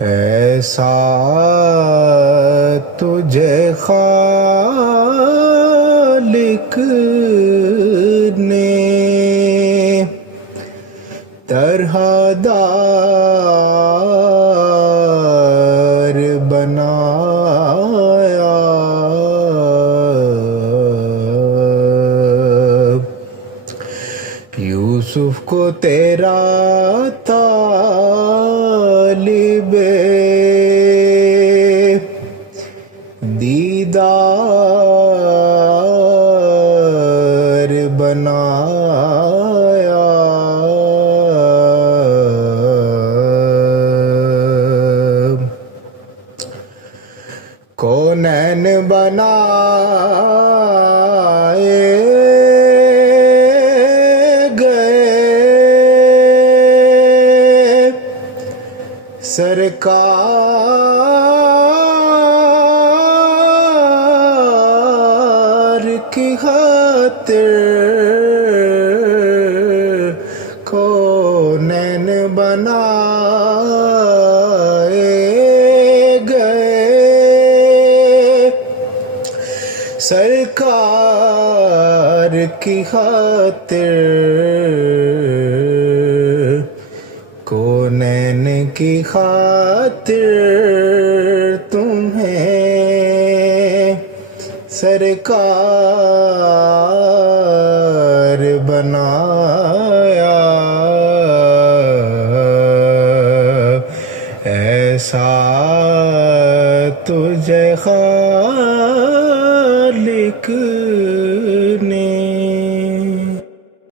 ایسا تجھے خالق نے طرح دار بنایا، یوسف کو تیرا طالب دیدار بنایا، کونین بنائے گئے سرکار کی خاطر، کونین بنائے گئے سرکار کی خاطر، کونین کی خاطر تمہیں سرکار بنایا، ایسا تجھے